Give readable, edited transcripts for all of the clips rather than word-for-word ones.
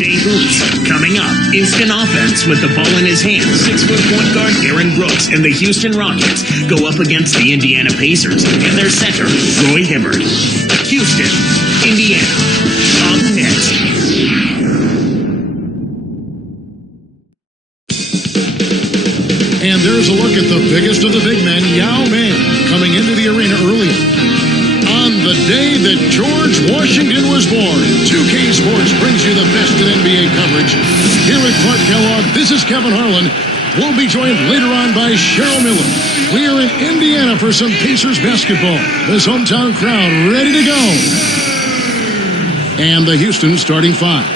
Day hoops. Coming up, instant offense with the ball in his hands. 6-foot point guard Aaron Brooks and the Houston Rockets go up against the Indiana Pacers and their center, Roy Hibbert. Houston, Indiana. Up next. And there's a look at the biggest of the big men, Yao Ming, coming into the arena early. On the day that George Washington was born, 2K Sports brings you the best in NBA coverage. Here at Clark Kellogg, this is Kevin Harlan. We'll be joined later on by Cheryl Miller. We are in Indiana for some Pacers basketball. This hometown crowd ready to go. And the Houston starting five.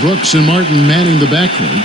Brooks and Martin manning the backcourt.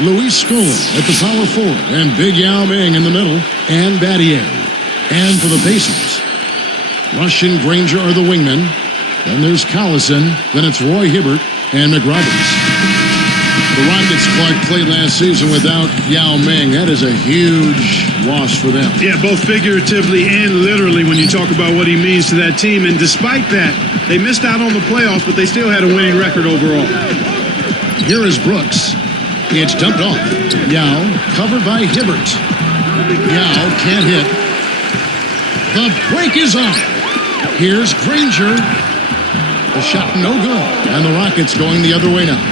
Luis Scola at the power forward, and Big Yao Ming in the middle, and Battier. And for the Pacers, Rush and Granger are the wingmen. Then there's Collison. Then it's Roy Hibbert and McRoberts. The Rockets, Clark, played last season without Yao Ming. That is a huge loss for them. Yeah, both figuratively and literally when you talk about what he means to that team. And despite that, they missed out on the playoffs, but they still had a winning record overall. Here is Brooks. It's dumped off. Yao covered by Hibbert. Yao can't hit. The break is on. Here's Granger. The shot no good. And the Rockets going the other way now.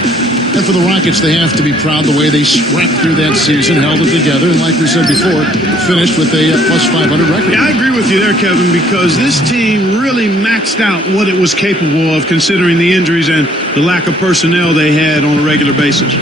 And for the Rockets, they have to be proud the way they scrapped through that season, held it together, and like we said before, finished with a plus 500 record. Yeah, I agree with you there, Kevin, because this team really maxed out what it was capable of considering the injuries and the lack of personnel they had on a regular basis.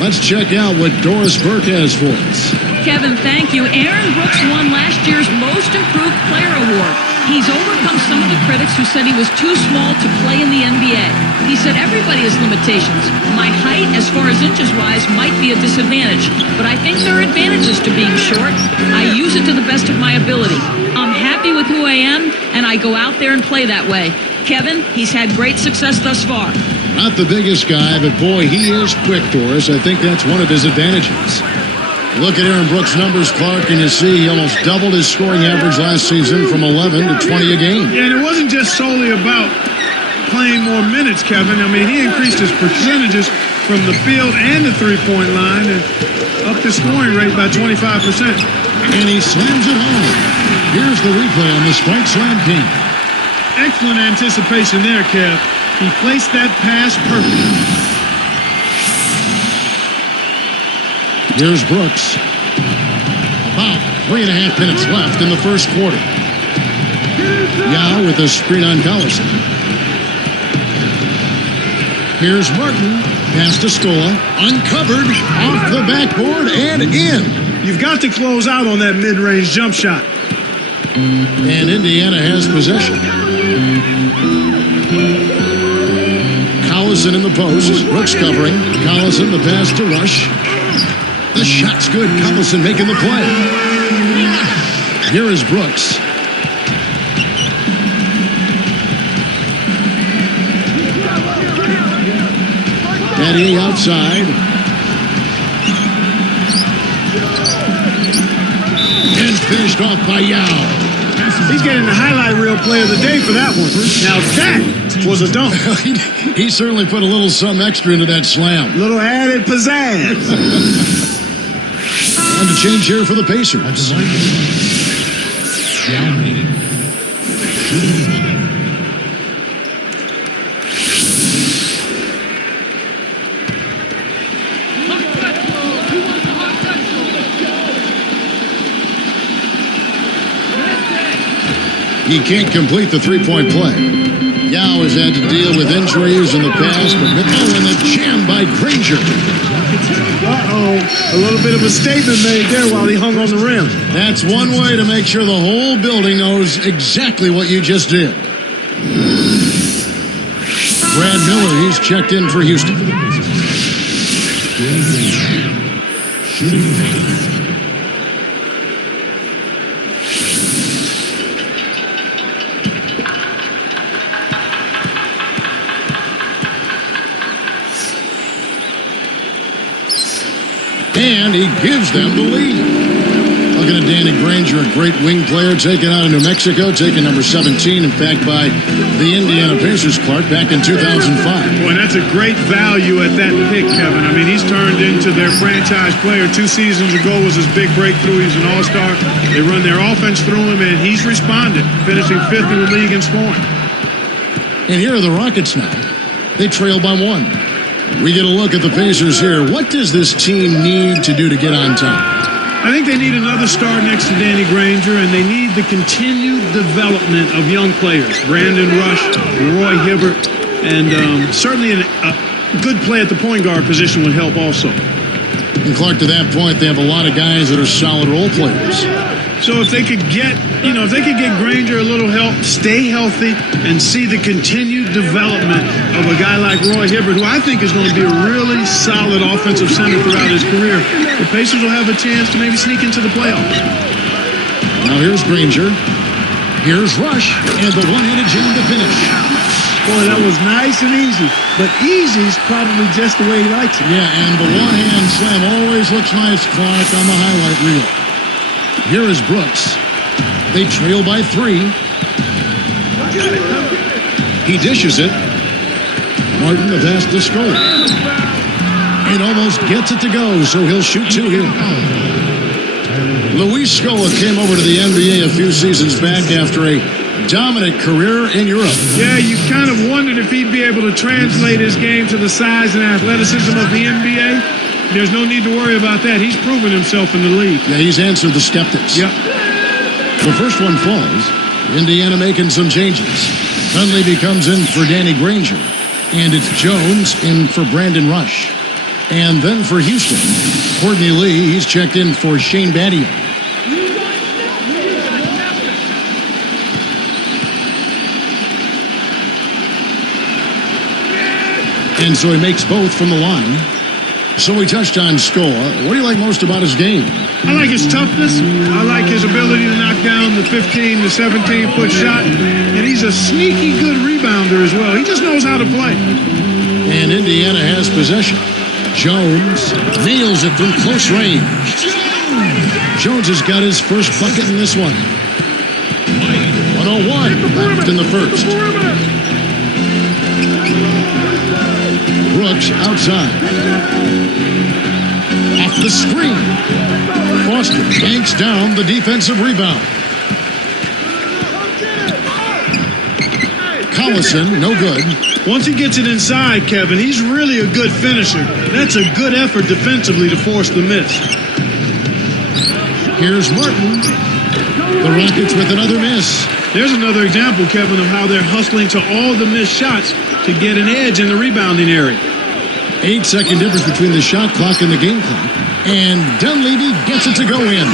Let's check out what Doris Burke has for us. Kevin, thank you. Aaron Brooks won last year's Most Improved Player Award. He's overcome some of the critics who said he was too small to play in the NBA. He said everybody has limitations. My height, as far as inches-wise, might be a disadvantage, but I think there are advantages to being short. I use it to the best of my ability. I'm happy with who I am, and I go out there and play that way. Kevin, he's had great success thus far. Not the biggest guy, but boy, he is quick, Doris. I think that's one of his advantages. Look at Aaron Brooks' numbers, Clark, and you see he almost doubled his scoring average last season from 11 to 20 a game. Yeah, and it wasn't just solely about playing more minutes, Kevin. I mean, he increased his percentages from the field and the three-point line and upped his scoring rate by 25%. And he slams it home. Here's the replay on the Spike Slam King. Excellent anticipation there, Kev. He placed that pass perfectly. Here's Brooks. About 3.5 minutes left in the first quarter. Yao with a screen on Collison. Here's Martin. Pass to Scola. Uncovered. Off the backboard and in. You've got to close out on that mid-range jump shot. And Indiana has possession. Collison in the post. Brooks covering. Collison the pass to Rush. The shot's good. Collison making the play. Here is Brooks. Eddie outside. And finished off by Yao. He's getting the highlight reel play of the day for that one. Now that was a dunk. He certainly put a little something extra into that slam. Little added pizzazz. And to change here for the Pacers. He can't complete the three-point play. Yao has had to deal with injuries in the past, but and the jam by Granger. Uh-oh, a little bit of a statement made there while he hung on the rim. That's one way to make sure the whole building knows exactly what you just did. Brad Miller, he's checked in for Houston. And he gives them the lead. Looking at Danny Granger, a great wing player, taken out of New Mexico, taken number 17, in fact, by the Indiana Pacers, Clark, back in 2005. Boy, that's a great value at that pick, Kevin. I mean, he's turned into their franchise player. 2 seasons ago was his big breakthrough. He's an all-star. They run their offense through him, and he's responded, finishing 5th in the league in scoring. And here are the Rockets now. They trail by 1. We get a look at the Pacers here. What does this team need to do to get on top? I think they need another star next to Danny Granger, and they need the continued development of young players. Brandon Rush, Roy Hibbert, and certainly a good play at the point guard position would help also. And Clark, to that point, they have a lot of guys that are solid role players. So if they could get, if they could get Granger a little help, stay healthy, and see the continued development of a guy like Roy Hibbert, who I think is going to be a really solid offensive center throughout his career, the Pacers will have a chance to maybe sneak into the playoffs. Now here's Granger. Here's Rush, and the one-handed jam to finish. Boy, that was nice and easy, but easy's probably just the way he likes it. Yeah, and the one-hand slam always looks nice, Clark, on the highlight reel. Here is Brooks. They trail by 3. He dishes it. Martin, the pass to Scola. And almost gets it to go, so he'll shoot 2 here. Luis Scola came over to the NBA a few seasons back after a dominant career in Europe. Yeah, you kind of wondered if he'd be able to translate his game to the size and athleticism of the NBA. There's no need to worry about that. He's proven himself in the league. Yeah, he's answered the skeptics. Yep. The first one falls. Indiana making some changes. Dunleavy comes in for Danny Granger. And it's Jones in for Brandon Rush. And then for Houston, Courtney Lee, he's checked in for Shane Battier. And so he makes both from the line. So we touched on Scola. What do you like most about his game? I like his toughness. I like his ability to knock down the 15 to 17-foot shot. And he's a sneaky good rebounder as well. He just knows how to play. And Indiana has possession. Jones nails it from close range. Jones has got his first bucket in this one. 101 left in the first. Brooks outside. Off the screen. Foster yanks down the defensive rebound. Collison, no good. Once he gets it inside, Kevin, he's really a good finisher. That's a good effort defensively to force the miss. Here's Martin. The Rockets with another miss. There's another example, Kevin, of how they're hustling to all the missed shots to get an edge in the rebounding area. 8-second difference between the shot clock and the game clock. And Dunleavy gets it to go in.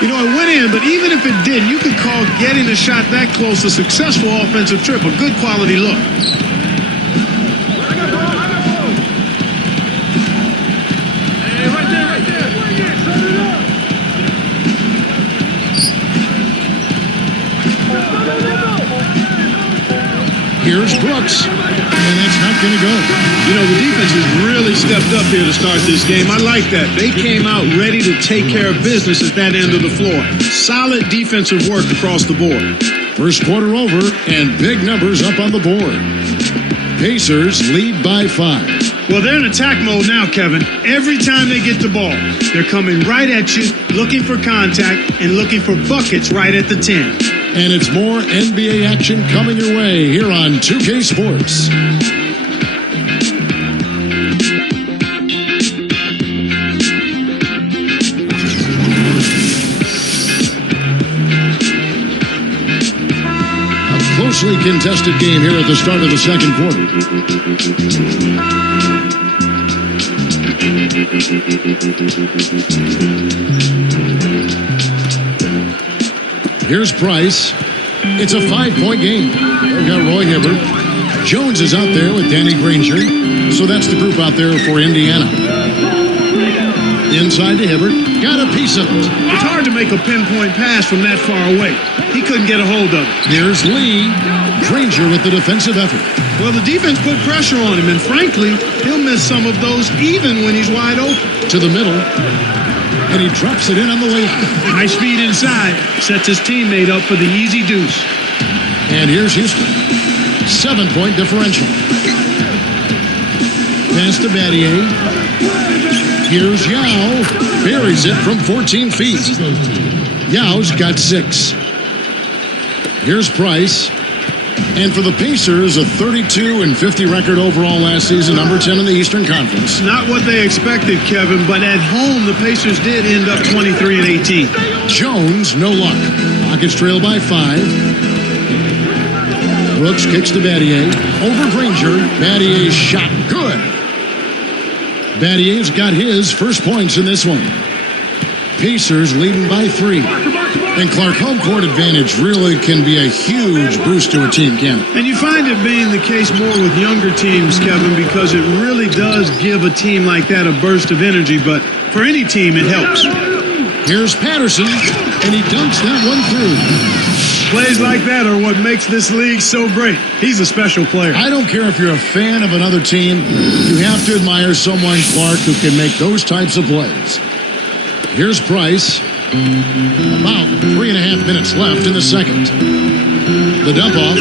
You know, it went in, but even if it didn't, you could call getting a shot that close a successful offensive trip, a good quality look. Here's Brooks, and that's not going to go. You know, the defense has really stepped up here to start this game. I like that. They came out ready to take care of business at that end of the floor. Solid defensive work across the board. First quarter over, and big numbers up on the board. Pacers lead by 5. Well, they're in attack mode now, Kevin. Every time they get the ball, they're coming right at you, looking for contact, and looking for buckets right at the 10. And it's more NBA action coming your way here on 2K Sports. A closely contested game here at the start of the second quarter. Here's Price. It's a 5-point game. They've got Roy Hibbert. Jones is out there with Danny Granger. So that's the group out there for Indiana. Inside to Hibbert. Got a piece of it. It's hard to make a pinpoint pass from that far away. He couldn't get a hold of it. Here's Lee. Granger with the defensive effort. Well, the defense put pressure on him, and frankly, he'll miss some of those even when he's wide open. To the middle. and he drops it in on the layup. High speed inside. Sets his teammate up for the easy deuce. And here's Houston. 7-point differential. Pass to Battier. Here's Yao. Buries it from 14 feet. Yao's got 6. Here's Price. And for the Pacers, a 32-50 record overall last season, number 10 in the Eastern Conference. Not what they expected, Kevin, but at home, the Pacers did end up 23-18. Jones, no luck. Rockets trail by 5. Brooks kicks to Battier. Over Granger. Battier's shot. Good. Battier's got his first points in this one. Pacers leading by 3. And Clark, home court advantage really can be a huge boost to a team, can it? And you find it being the case more with younger teams, Kevin, because it really does give a team like that a burst of energy. But for any team, it helps. Here's Patterson, and he dunks that one through. Plays like that are what makes this league so great. He's a special player. I don't care if you're a fan of another team, you have to admire someone, Clark, who can make those types of plays. Here's Price. About 3.5 minutes left in the second. The dump off.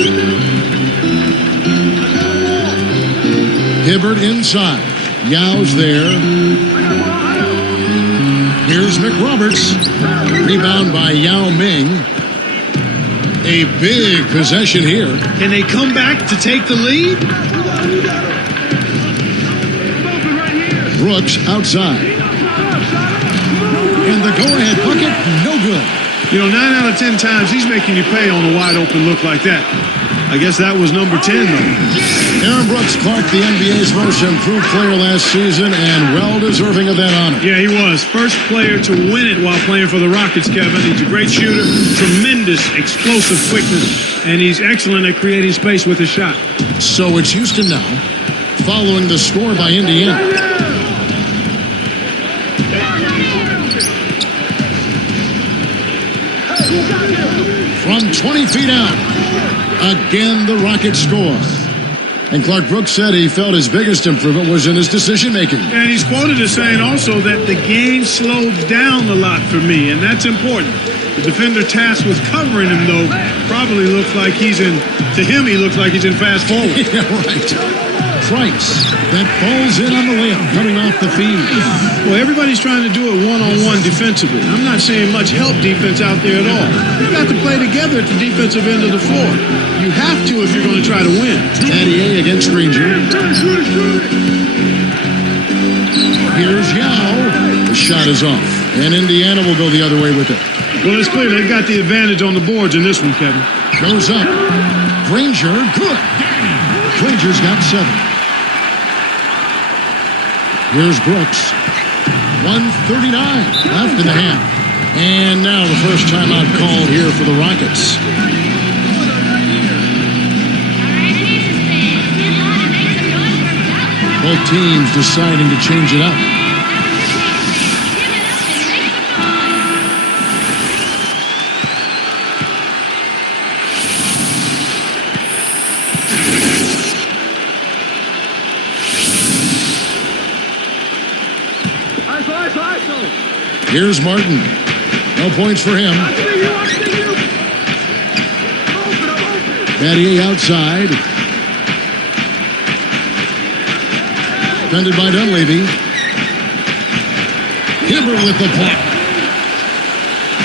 Hibbert inside. Yao's there. Here's McRoberts. Rebound by Yao Ming. A big possession here. Can they come back to take the lead? Brooks outside. And the go-ahead bucket, no good. You know, 9 out of 10 times he's making you pay on a wide-open look like that. I guess that was number 10, though. Aaron Brooks, Clark, the NBA's most improved player last season and well-deserving of that honor. Yeah, he was. First player to win it while playing for the Rockets, Kevin. He's a great shooter, tremendous explosive quickness, and he's excellent at creating space with his shot. So it's Houston now, following the score by Indiana. From 20 feet out, again the Rockets score. And Clark Brooks said he felt his biggest improvement was in his decision-making. And he's quoted as saying also that the game slowed down a lot for me, and that's important. The defender tasked with covering him, though, probably looks like he's in, to him, he looks like he's in fast forward. Yeah, right. Price, that falls in on the layup, coming off the feed. Well, everybody's trying to do it one-on-one defensively. I'm not saying much help defense out there at all. You've got to play together at the defensive end of the floor. You have to if you're going to try to win. Battier against Granger. Here's Yao. The shot is off, and Indiana will go the other way with it. Well, it's clear they've got the advantage on the boards in this one, Kevin. Goes up. Granger, good. Granger's got 7. Here's Brooks. 1:39 left in the half. And now the first timeout call here for the Rockets. Both teams deciding to change it up. Here's Martin. No points for him. Battier outside. Defended by Dunleavy. Hibbert with the block.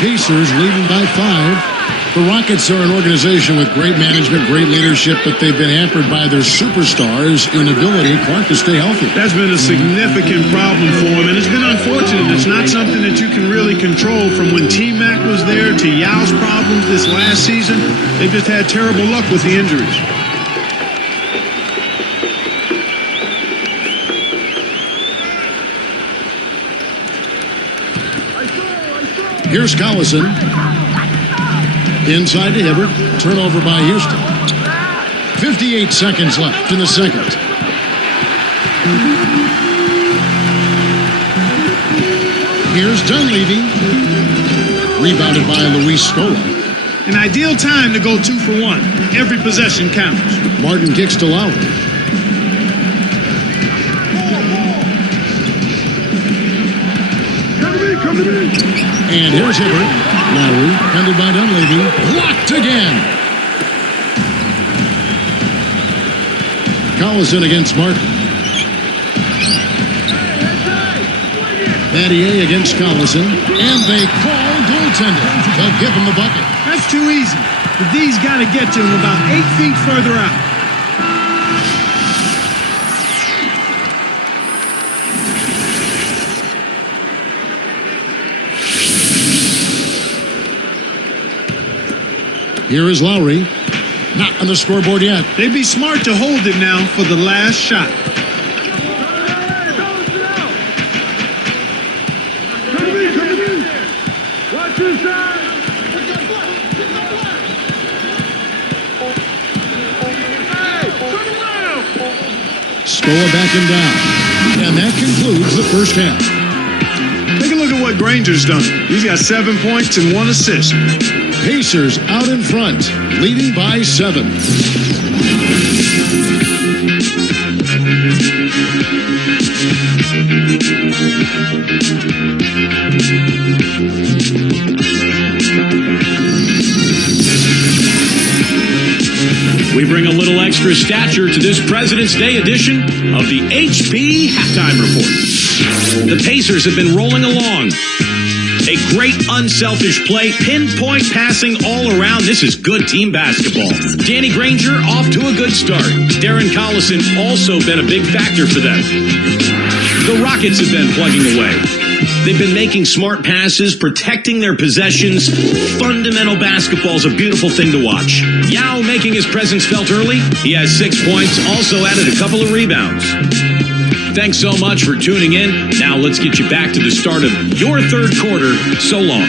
Pacers leading by 5. The Rockets are an organization with great management, great leadership, but they've been hampered by their superstars' inability, Clark, to stay healthy. That's been a significant problem for him, and it's been unfortunate. It's not something that you can really control. From when T-Mac was there to Yao's problems this last season, they've just had terrible luck with the injuries. Here's Collison. Inside to Hibbert. Turnover by Houston. 58 seconds left in the second. Here's Dunleavy. Rebounded by Luis Scola. An ideal time to go 2 for 1. Every possession counts. Martin kicks to Lowry. And here's Hibbert. Lowry, handled by Dunleavy. Blocked again. Collison against Martin. Battier against Collison. And they call goaltender. They'll give him the bucket. That's too easy. The D's got to get to him about 8 feet further out. Here is Lowry. Not on the scoreboard yet. They'd be smart to hold it now for the last shot. Scola backing down. And that concludes the first half. Take a look at what Granger's done. He's got 7 points and 1 assist. Pacers out in front, leading by 7. We bring a little extra stature to this President's Day edition of the HP Halftime Report. The Pacers have been rolling along. A great unselfish play, pinpoint passing all around. This is good team basketball. Danny Granger off to a good start. Darren Collison also been a big factor for them. The Rockets have been plugging away. They've been making smart passes, protecting their possessions. Fundamental basketball's a beautiful thing to watch. Yao making his presence felt early. He has 6 points, also added a couple of rebounds. Thanks so much for tuning in. Now let's get you back to the start of your third quarter. So long.